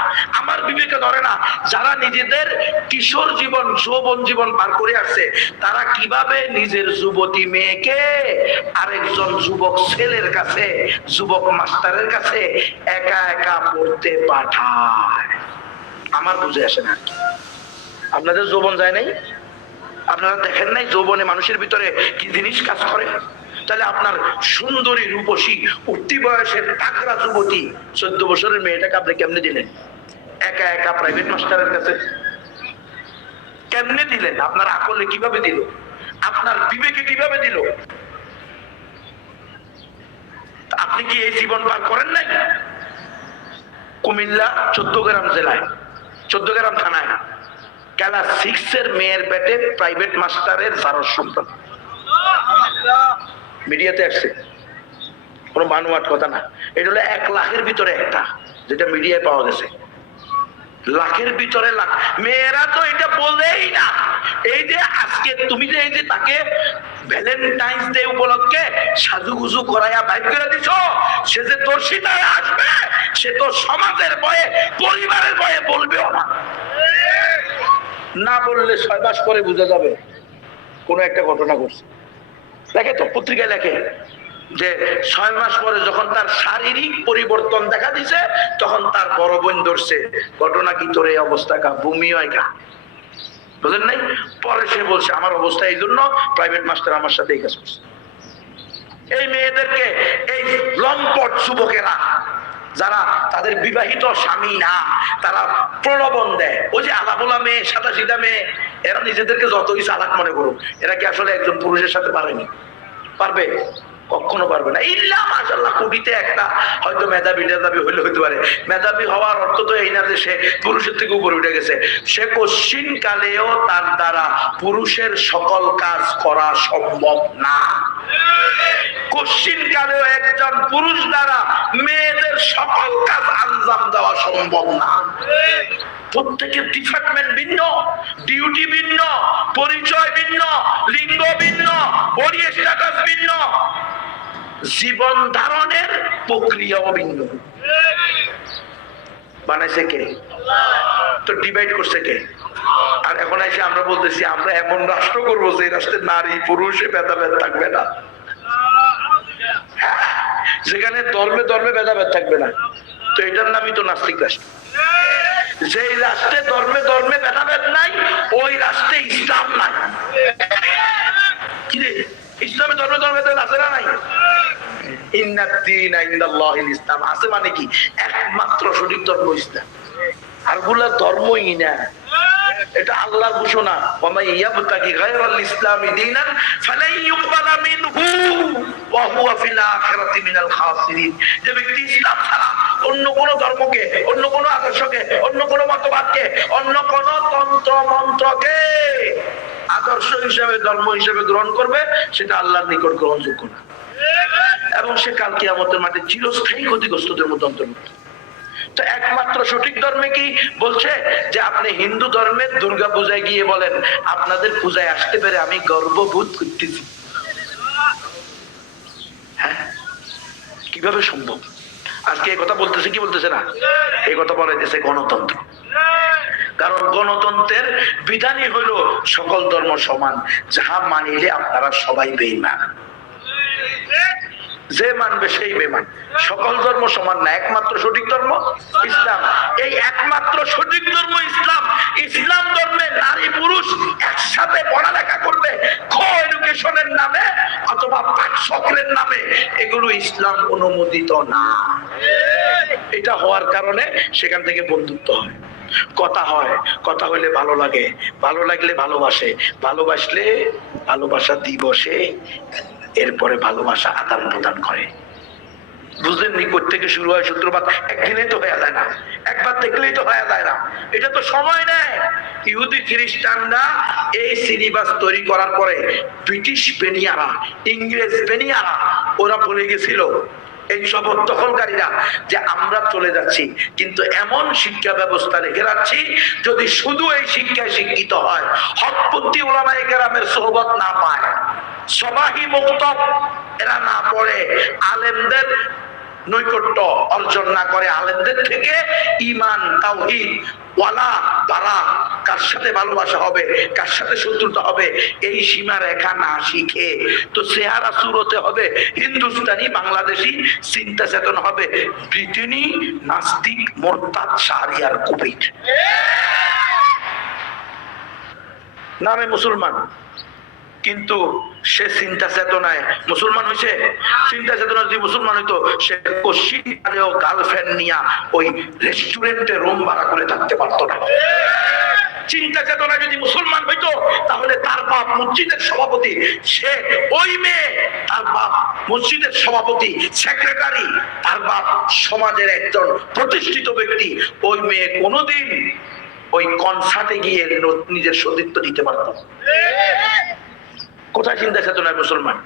আমার বিবেকে ধরে না, যারা নিজেদের কিশোর জীবন, যৌবন জীবন পার করে আসছে, তারা কিভাবে নিজের যুবতী মেয়েকে আরেকজন যুবক ছেলের কাছে, যুবক মাস্টারের কাছে একা একা পড়তে পাঠায়। আমার বুঝে আসে না। আপনাদের যৌবন যায় নাই? আপনারা দেখেন নাই যৌবনে মানুষের ভিতরে কি জিনিস কাজ করে? তাহলে আপনার সুন্দরী, রূপসী, উঠতি বয়সের টাকরা যুবতী 14 বছরের মেয়েটাকে আপনি কেমনে দিলেন একা একা প্রাইভেট মাস্টারের কাছে? কেমনে দিলেন? আপনার আকলে কিভাবে দিল? আপনার বিবেকে কিভাবে দিল? আপনি কি এই জীবন পার করেন নাই? কুমিল্লা 14 গ্রাম জেলায়, 14 গ্রাম থানায় ক্লাস 6 এর মেয়ের পেটে প্রাইভেট মাস্টারের জারজ সন্তান। মিডিয়াতে আসছে, কোনো বানোয়াট কথা না। এটা হলো 1 লাখের ভিতরে একটা, যেটা মিডিয়ায় পাওয়া গেছে। লাখের ভিতরে লাখ। মেয়েরা তো এটা বলেই না। এই যে আজকে তুমি যে এই যে তাকে ভ্যালেন্টাইন্স ডে উপলক্ষে সাজুগুজু করাইয়া বাইর করে দিছো, সে যে তোর সীতায় আসবে, সে তো সমাজের ভয়ে, পরিবারের ভয়ে বলবেও না। না বললে 6 মাস পরে বোঝা যাবে কোনো একটা ঘটনা ঘটছে। লেখে তো, পত্রিকায় লেখে যে 6 মাস পরে যখন তার শারীরিক পরিবর্তন দেখা দিছে, তখন তার বড় বোন ধরছে, ঘটনা কি তোর এই অবস্থা কা, বমি হয় কা, বুঝলেন নাই? পরে সে বলছে আমার অবস্থা এই জন্য প্রাইভেট মাস্টার আমার সাথে এই কাজ করছে। এই মেয়েদেরকে এই লম্পট যুবকেরা যারা তাদের বিবাহিত স্বামী না, তারা প্রলোভন দেয়। ওই যে আলাবোলা মেয়ে, সাদা সিধা মেয়ে, এরা নিজেদেরকে যতই চালাক মনে করুক, এরা কি আসলে একজন পুরুষের সাথে পারেনি? পারবে? কখনো পারবে না। ইল্লা মাশাআল্লাহ কোটিতে একটা হয়তো মেধাবী হইলে হইতে পারে। মেধাবী হওয়ার অর্থ তো এই না যে সে পুরুষের থেকে উপরে উঠে গেছে। সে কশ্চিন কালেও তার দ্বারা পুরুষের সকল কাজ করা সম্ভব না। কশ্চিন কালেও একজন পুরুষ দ্বারা মেয়েদের সকল কাজ আঞ্জাম দেওয়া সম্ভব না। প্রত্যেকের ডিপার্টমেন্ট ভিন্ন, ডিউটি ভিন্ন, পরিচয় ভিন্ন, লিঙ্গ ভিন্ন, বডি স্ট্যাটাস ভিন্ন, জীবন ধারণের প্রক্রিয়াও ভিন্ন। বানাইছে কে? তো ডিভাইড করছে কে? আর এখন এসে আমরা বলতেছি আমরা এমন রাষ্ট্র করবো যে রাষ্ট্রে নারী পুরুষে ভেদাভেদ থাকবে না, যেখানে ধর্মে ধর্মে ভেদাভেদ থাকবে না। তো এটার নামই তো নাস্তিক রাষ্ট্র। যেই রাষ্ট্রে ধর্মে ধর্মে ভেদাভেদ নাই, ওই রাষ্ট্রে ইসলাম নাই। কি রে, ইসলামে ধর্মে ধর্মে আছে না নাই? ইসলাম আছে মানে কি? একমাত্র সঠিক ধর্ম ইসলাম, আর গুলা ধর্মই না। এটা আল্লাহর ঘোষণা, যে ব্যক্তি ইসলাম ছাড়া অন্য কোন ধর্মকে, অন্য কোন আদর্শকে, অন্য কোন মতবাদকে, অন্য কোন তন্ত্র মন্ত্রকে আদর্শ হিসাবে, ধর্ম হিসাবে গ্রহণ করবে, সেটা আল্লাহর নিকট গ্রহণযোগ্য না, এবং সে কাল কিয়ামতের মাঠে চিরস্থায়ী ক্ষতিগ্রস্তদের মধ্যে অন্তর্ভুক্ত। তো একমাত্র সঠিক ধর্মে কি বলছে যে আপনি হিন্দু ধর্মের দুর্গা পূজায় গিয়ে বলেন আপনাদের পূজায় আসতে পেরে আমি গর্ববোধ করতেছি? হ্যাঁ, কিভাবে সম্ভব? আজকে এই কথা বলতেছে কি বলতেছে না? এই কথা বলাইতেছে গণতন্ত্র। কারণ গণতন্ত্রের বিধানই হইল সকল ধর্ম সমান, যাহা মানিলে আপনারা সবাই বেঈমান। যে মানবে সেই বেঈমান। সকল ধর্ম সমান না, একমাত্র সঠিক ধর্ম ইসলাম। এই একমাত্র সঠিক ধর্ম ইসলাম। ইসলাম ধর্মে নারী পুরুষ একসাথে পড়ালেখা করবে কো-এডুকেশনের নামে অথবা পাঠশালার নামে, এগুলো ইসলাম অনুমোদিত না। এটা হওয়ার কারণে সেখান থেকে বন্ধুত্ব হয়, কথা হয়, কথা হইলে ভালো লাগে, ভালো লাগলে ভালোবাসে, ভালোবাসলে ভালোবাসা দিবসে এরপরে ভালোবাসা আদান প্রদান করে। বুঝলেন নি? থেকে শুরু হয় সূত্রপাত, একদিনে তো হয়ে যায় না, একবার দেখলেই তো হয়ে যায় না, এটা তো সময় নেয়। ইহুদি খ্রিস্টানরা এই সিলেবাস তৈরি করার পরে ব্রিটিশ বেনিয়ারা, ইংরেজ বেনিয়ারা, ওরা বলে গেছিল এই সব দখলকারীরা যে আমরা চলে যাচ্ছি, কিন্তু এমন শিক্ষা ব্যবস্থা রেখে যাচ্ছি যদি শুধু এই শিক্ষায় শিক্ষিত হয়, হকপন্থী উলামায়ে কেরামের সোহবত না পায়, সবাহি মুক্তব এরা না পড়ে, আলেমদের নৈকট্য অর্জন না করে, আলেমদের থেকে ঈমান তাওহীদ ওয়ালা বারা, কার সাথে ভালোবাসা হবে, কার সাথে শত্রুতা হবে, এই সীমা রেখা না শিখে তো চেহারা সুরতে হবে হিন্দুস্তানি, বাংলাদেশি, চিন্তা চেতনা হবে ব্রিটেনি, নাস্তিক, মোরতাদ, শাহরিয়ার, কুপির। নামে মুসলমান, কিন্তু সে চিন্তা চেতনায় মুসলমান হয়েছে। চিন্তা চেতনা যদি মুসলমান হইতো, সে কশিকারেও গার্লফ্রেন্ড নিয়ে ওই রেস্টুরেন্টে রুম ভাড়া করে থাকতে পারতো না। চিন্তা চেতনা যদি মুসলমান হইতো, তাহলে তার বাপ মসজিদের সভাপতি, সে ওই মেয়ে, তার বাপ মসজিদের সভাপতি, সেক্রেটারি, তার বাপ সমাজের একজন প্রতিষ্ঠিত ব্যক্তি, ওই মেয়ে কোনোদিন ওই কনসার্টে গিয়ে নিজের সতীত্ব দিতে পারত। কোথায় চিন্তা চেতনায় মুসলমান?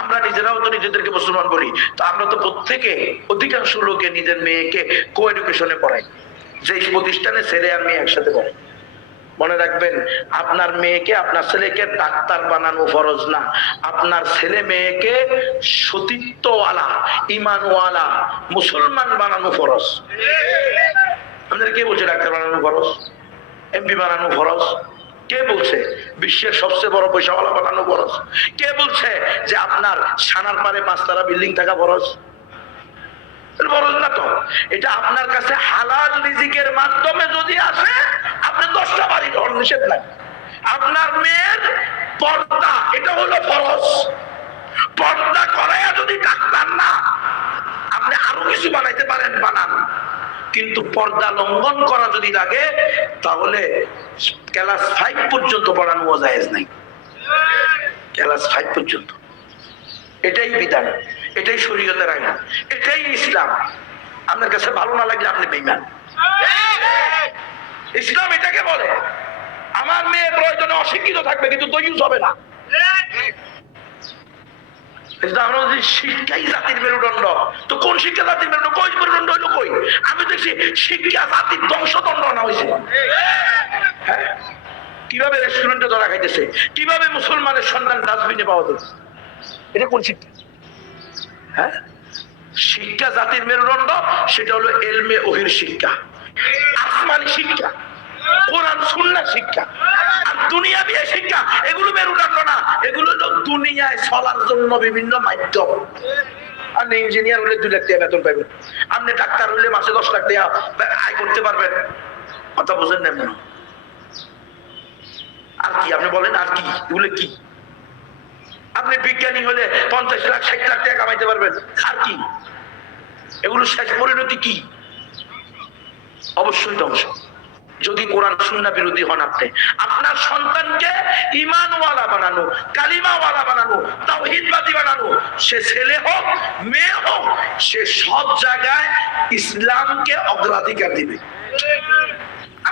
আমরা নিজেরাও তো নিজেদেরকে মুসলমান বলি, তো আমরা তো প্রত্যেকে, অধিকাংশ লোকে নিজের মেয়েকে কো এডুকেশনে পড়াই, যে প্রতিষ্ঠানে ছেলে আর মেয়ে একসাথে পড়ে। মনে রাখবেন, আপনার মেয়েকে, আপনার ছেলেকে ডাক্তার বানানো ফরজ না, আপনার ছেলে মেয়েকে সতীত্বওয়ালা, ঈমানওয়ালা মুসলমান বানানো ফরজ। আপনাদের কে বলছে ডাক্তার বানানো ফরজ, এমপি বানানো ফরজ? কে বলছে বিশ্বের সবচেয়ে বড় পয়সাওয়ালা বানানো ফরজ? কে বলছে যে আপনার সানার পারে 5 তলা বিল্ডিং থাকা ফরজ? ফরজ না তো। এটা আপনার কাছে হালাল রিজিকের মাধ্যমে যদি আসে, আপনি 10টা বাড়ি ঘর, নিষেধ নাই। আপনার মেয়ের পর্দা, এটা হলো ফরজ। পর্দা করাইয়া যদি ডাক্তার না, আপনি আরো কিছু বানাইতে পারেন, বানান। কিন্তু পর্দা লঙ্ঘন করা যদি লাগে তাহলে ক্লাস 5 পর্যন্ত পড়ানো জায়েজ নাই। ক্লাস 5 পর্যন্ত, এটাই বিধান, এটাই শরীয়তের আইন, এটাই ইসলাম। আপনার কাছে ভালো না লাগলে আপনি বেঈমান। ইসলাম এটাকে বলে। আমার মেয়ে প্রয়োজনে অশিক্ষিত থাকবে কিন্তু তৈয়ুজ হবে না। শিক্ষাই জাতির মেরুদণ্ড, তো কোন শিক্ষা জাতির মেরুদণ্ড? কই মেরুদণ্ড হইলো কই? আমি দেখছি শিক্ষা জাতির ধ্বংসদণ্ড না হয়েছে। হ্যাঁ, কিভাবে রেস্টুরেন্টে ধরা খাইতেছে, কিভাবে মুসলমানের সন্তান ডাস্টবিনে পাওয়া যাচ্ছে, এটা কোন শিক্ষা? হ্যাঁ, শিক্ষা জাতির মেরুদণ্ড, সেটা হলো এলমে ওহির শিক্ষা, আসমানি শিক্ষা, কোরআন সুন্নাহ শিক্ষা। আর দুনিয়া বিয়ে শিক্ষা এগুলো মেরুদণ্ড না, এগুলো হলো দুনিয়ায় চলার জন্য বিভিন্ন মাধ্যম। আপনি ইঞ্জিনিয়ার হলে 2 লাখ টাকা বেতন পাবেন, আপনি ডাক্তার হলে মাসে 10 লাখ টাকা আয় করতে পারবেন। কথা বুঝেন না? আর কি আপনি বলেন, আর কি এগুলো কি? আপনি বিজ্ঞানী হলে 50 লাখ 60 লাখ টাকা কামাইতে পারবেন। আর কি এগুলো? শেষ পরিণতি কি? অবশ্যই ধ্বংস। যদি কোরআন সুন্নাহ বিরোধী হন আপনি। আপনার সন্তানকে ঈমানওয়ালা বানানো, কালিমাওয়ালা বানানো, তাওহীদবাদী বানানো, সে ছেলে হোক মেয়ে হোক, সে সব জায়গায় ইসলামকে অগ্রাধিকার দিবে।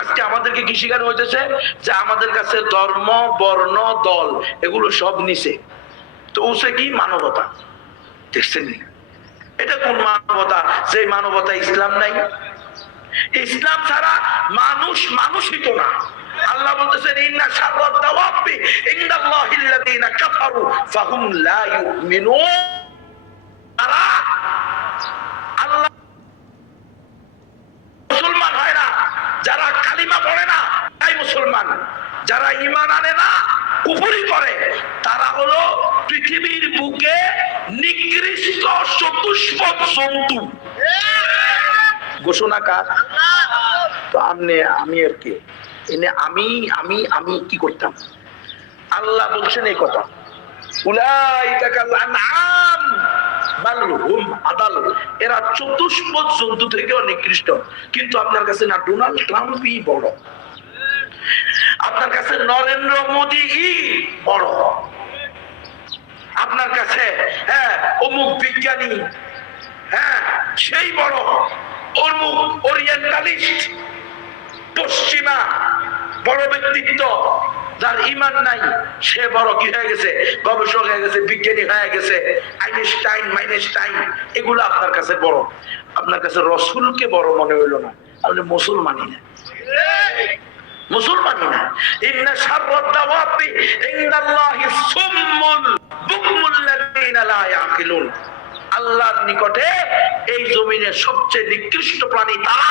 আজকে আমাদেরকে কি শিখানো হইতেছে? যে আমাদের কাছে ধর্ম, বর্ণ, দল এগুলো সব নিচে, তো ওসে কি মানবতা। দেখছেন এটা কোন মানবতা? যে মানবতা ইসলাম নাই। ইসলাম ছাড়া মানুষ মানুষই তো না। আল্লাহ বলতেছেন ইন্না শাররাদ দাওয়াবি ইনদাল্লাহিল্লাযীনা কাফারু ফাহুম লা ইউমিনুন। আল্লাহ মুসলমান হয় না যারা কালিমা পড়ে না, তাই মুসলমান। যারা ঈমান আনে না, কুফরি করে, তারা হলো পৃথিবীর বুকে নিকৃষ্ট চতুষ্পদ জন্তু। ঘোষণা কার? তো আমি আর কি এনে আমি আমি আমি কি করতাম? আল্লাহ বলছেন এই কথা, উলাইকা কাল আনআম বাল হুম আদাল। এরা চতুষ্পদ জন্তু থেকেও নিকৃষ্ট। কিন্তু আপনার কাছে না ডোনাল্ড ট্রাম্পই বড়, আপনার কাছে নরেন্দ্র মোদী বড়, আপনার কাছে হ্যাঁ অমুক বিজ্ঞানী, হ্যাঁ সেই বড়, অমুক ওরিয়েন্টালিস্ট, পশ্চিমা বড় ব্যক্তিত্ব, যার ঈমান নাই সে বড় কি হয়ে গেছে? গবেষক হয়ে গেছে, বিজ্ঞানী হয়ে গেছে, আইনস্টাইন মাইনস্টাইন, এগুলো আপনার কাছে বড়। আপনার কাছে রসুলকে বড় মনে হইল না, আপনি মুসলমানই না। মুসলমানই না। ইন্না শাররাদ দাওয়াবি ইনদাল্লাহি সুম্মুল বুকমুল লাযীনা লা ইয়াকিলুন। আল্লাহর নিকটে এই জমিনের সবচেয়ে নিকৃষ্ট প্রাণী তারা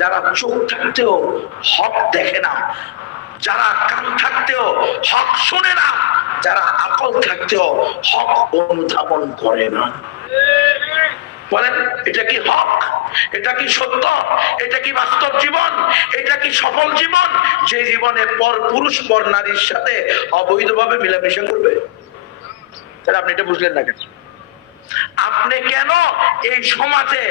যারা চোখ থাকতেও হক দেখে না, যারা কান থাকতেও হক শোনে না, যারা আকল থাকতেও হক অনুধাবন করে না। বলেন এটা কি হক? এটা কি সত্য? এটা কি বাস্তব জীবন? এটা কি সফল জীবন? যে জীবনে পর পুরুষ পর নারীর সাথে অবৈধভাবে মিলামেশা করবে? তাহলে আপনি এটা বুঝলেন না কেন? আপনি কেন এই সমাজে,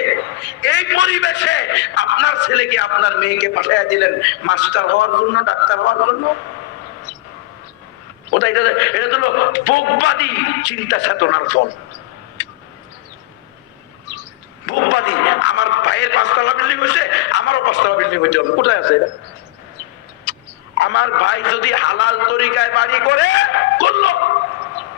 এই পরিবেশে আপনার ছেলেকে আপনার মেয়েকে পাঠিয়ে দিলেন মাস্টার হওয়ার জন্য, ডাক্তার হওয়ার জন্য? ওটা এটা হলো ভোগবাদী চিন্তা চেতনার ফল। ভোগবাদী। আমার ভাইয়ের 5 তলা বিল্ডিং হয়েছে, আমারও 5 তলা বিল্ডিং হইতে হবে। কোথায় আছে এটা? আমার ভাই যদি হালাল তরিকায় বাড়ি করে করলো,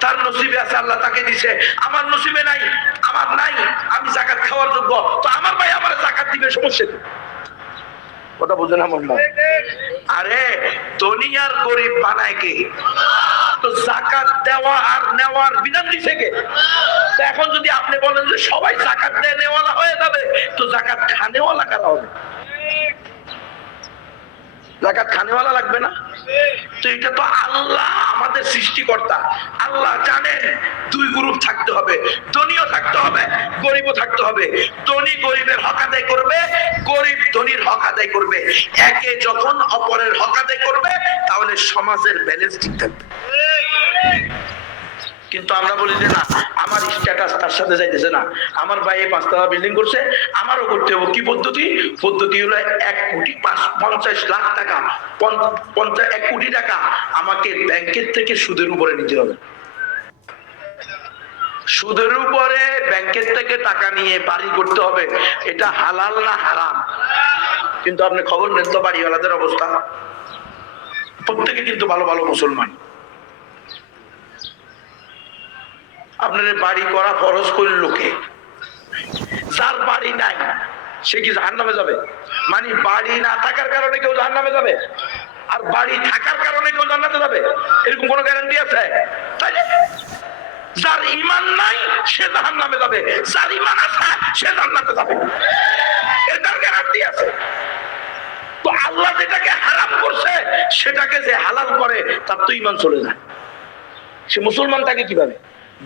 তার নসিবে আছে, আল্লাহ তাকে দিছে, আমার নসিবে নাই, আমার নাই, আমি জাকাত খাওয়ার যোগ্য, তো আমার ভাই আমার জাকাত দিবে, সমস্যা কি? কথা বুঝে না মন? আরে দুনিয়ার গরিব বানায় কে? তো জাকাত দেওয়া আর নেওয়ার বিধান দিছে কে? এখন যদি আপনি বলেন যে সবাই জাকাত দেয় নেওয়ালা হয়ে যাবে, তো জাকাত খানেওয়ালা কারা হবে? জাকাত খানেওয়ালা লাগবে না? তো এটা তো আল্লাহ আমাদের সৃষ্টিকর্তা। আল্লাহ জানেন 2 গ্রুপ থাকতে হবে, ধনীও থাকতে হবে, গরিবও থাকতে হবে। ধনী গরিবের হক আদায় করবে, গরিব ধনীর হক আদায় করবে। একে যখন অপরের হক আদায় করবে, তাহলে সমাজের ব্যালেন্স ঠিক থাকবে। কিন্তু আমরা বলি যে না, আমার স্ট্যাটাস তার সাথে যাইতেছে না, আমার ভাই 5 তলা বিল্ডিং করছে, আমারও করতে হবে। কি পদ্ধতি? পদ্ধতি হলো 1,50,00,000 টাকা, 1 কোটি টাকা আমাকে ব্যাংকের থেকে সুদের উপরে নিতে হবে। সুদের উপরে ব্যাংকের থেকে টাকা নিয়ে বাড়ি করতে হবে। এটা হালাল না হারাম? কিন্তু আপনি খবর নেন তো বাড়িওয়ালাদের অবস্থা। প্রত্যেকে কিন্তু ভালো ভালো মুসলমান। আপনার বাড়ি করা ফরজ করল লোকে, যার বাড়ি নাই সে কি জাহান্নামে যাবে? মানে বাড়ি না থাকার কারণে কেউ জাহান্নামে যাবে, আর বাড়ি থাকার কারণে কেউ জান্নাতে যাবে, এরকম কোনো গ্যারান্টি আছে? তাই যার ঈমান নাই সে জাহান্নামে যাবে, যার ঈমান আছে সে জান্নাতে যাবে, এটার গ্যারান্টি আছে। তো আল্লাহ যেটাকে হারাম করছে সেটাকে যে হালাল করে তার তো ঈমান চলে যায়। সে মুসলমান থাকে কিভাবে?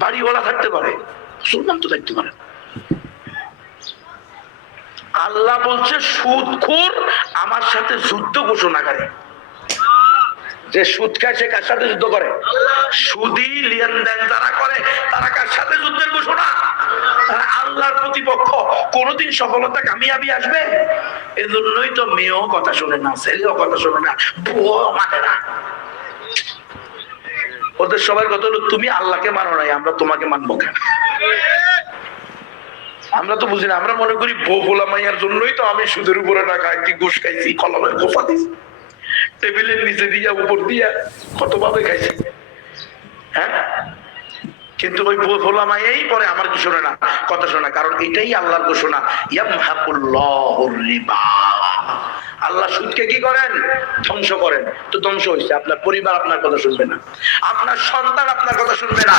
বাড়িওয়ালা থাকতে পারে, মুসলমান তো থাকতে পারে। আল্লাহ বলছে সুদখোর আমার সাথে যুদ্ধ ঘোষণা করে। যে সুদ খায় সে কার সাথে যুদ্ধ করে? সুদী লেনদেন যারা করে তারা কার সাথে যুদ্ধের ঘোষণা? আল্লাহর প্রতিপক্ষ। কোনদিন সফলতা কামিয়াবি আসবে? এজন্যই তো মেয়েও কথা শোনে না, ছেলেও কথা শোনে না, বউও মানে না। ওদের সবার কথা হলো তুমি আল্লাহকে মানো নাই, আমরা তোমাকে মানবো কেন? আমরা তো বুঝি না, আমরা মনে করি বউ ভোলা মাইয়ার জন্যই তো আমি সুদের উপরে টাকা কি ঘুষ খাইছি, কলমের গোফা দিছি, টেবিলের নিচে দিয়া উপর দিয়া কতভাবে খাইছি। হ্যাঁ, কিন্তু ওই বউ ভোলা মাইয়াই পরে আমার কি শোনে না, কথা শোনা। কারণ এটাই আল্লাহর ঘোষণা, ইয়ামহাকুল্লাহুর রিবা। আল্লাহ সুদকে কি করেন? ধ্বংস করেন। তো ধ্বংস হয়েছে, আপনার পরিবার আপনার কথা শুনবে না, আপনার সন্তান আপনার কথা শুনবে না।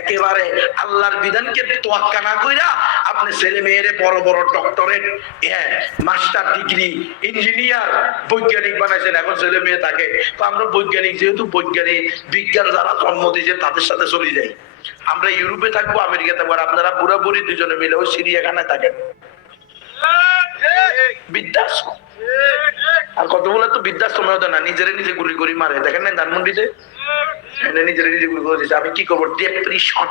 একেবারে আল্লাহর বিধানকে তোয়াক্কা না কইরা আপনি ছেলে মেয়েরে বড় বড় ডক্টরেট, মাস্টার ডিগ্রি, ইঞ্জিনিয়ার, বৈজ্ঞানিক বানাইছেন। এখন ছেলে মেয়ে থাকে তো আমরা বৈজ্ঞানিক, যেহেতু বৈজ্ঞানিক বিজ্ঞান যারা জন্ম দিয়েছে তাদের সাথে চলে যাই। আমরা ইউরোপে থাকবো, আমেরিকা থাকবো, আর আপনারা বুড়া বুড়ি দুজনে মিলে ওই সিরিয়াখানায় থাকেন। বৃদ্ধাশ্রম, আর কতগুলো তো বৃদ্ধাশ্রম না, নিজেরে নিজে গুলি গুলি মারে। দেখেন না ধানমন্ডিতে নিজেরে নিজে গুলি করে দিচ্ছে। আমি কি করবো? ডিপ্রেশন।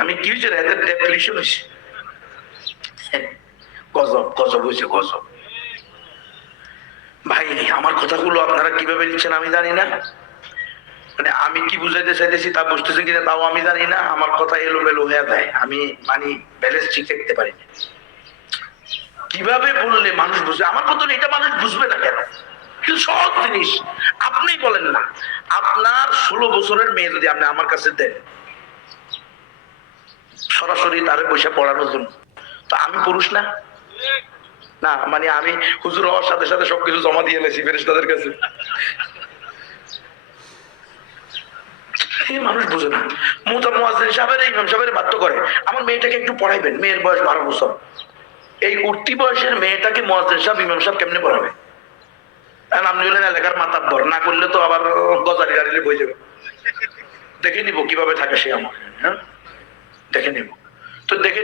আমি কি হয়েছে? এদের ডিপ্রেশন হয়েছে। গজব গজব হয়েছে, গজব। ভাই আমার কথাগুলো আপনারা কিভাবে নিচ্ছেন আমি জানি না, মানে আমি কি বুঝাইতে চাইতেছি তা বুঝতেছে কিনা তাও আমি জানি না। আমার কথা এলোমেলো হয়ে যায়, আমি মানে ব্যালেন্স ঠিক রাখতে পারি না। কিভাবে বললে মানুষ বুঝবে? আমার মতন এটা মানুষ বুঝবে না কেন? কিন্তু সহজ জিনিস। আপনি বলেন না, আপনার 16 বছরের মেয়ে যদি আপনি আমার কাছে দেন সরাসরি তারে পয়সা পড়ানোর জন্য, তো আমি পুরুষ না? না মানে আমি হুজুর হওয়ার সাথে সাথে সবকিছু জমা দিয়ে এলেছি ফেরেশতাদের কাছে। মানুষ বুঝে না। মুয়াজ্জিন সাহেবের, ইমাম সাহেবের বাধ্য করে আমার মেয়েটাকে একটু পড়াইবেন। মেয়ের বয়স 12 বছর। এই উঠতি বয়সের মেয়েটাকে মুয়াজ্জিন সাহেব, ইমাম সাহেব কেমনে পড়াবে? আপনি হলেন এলাকার মাতাব্বর, না করলে তো আবার গজারি গাড়ি বই যাবে। দেখে নিব কিভাবে থাকে সে আমার। হ্যাঁ, দেখে নিব। তো দেখে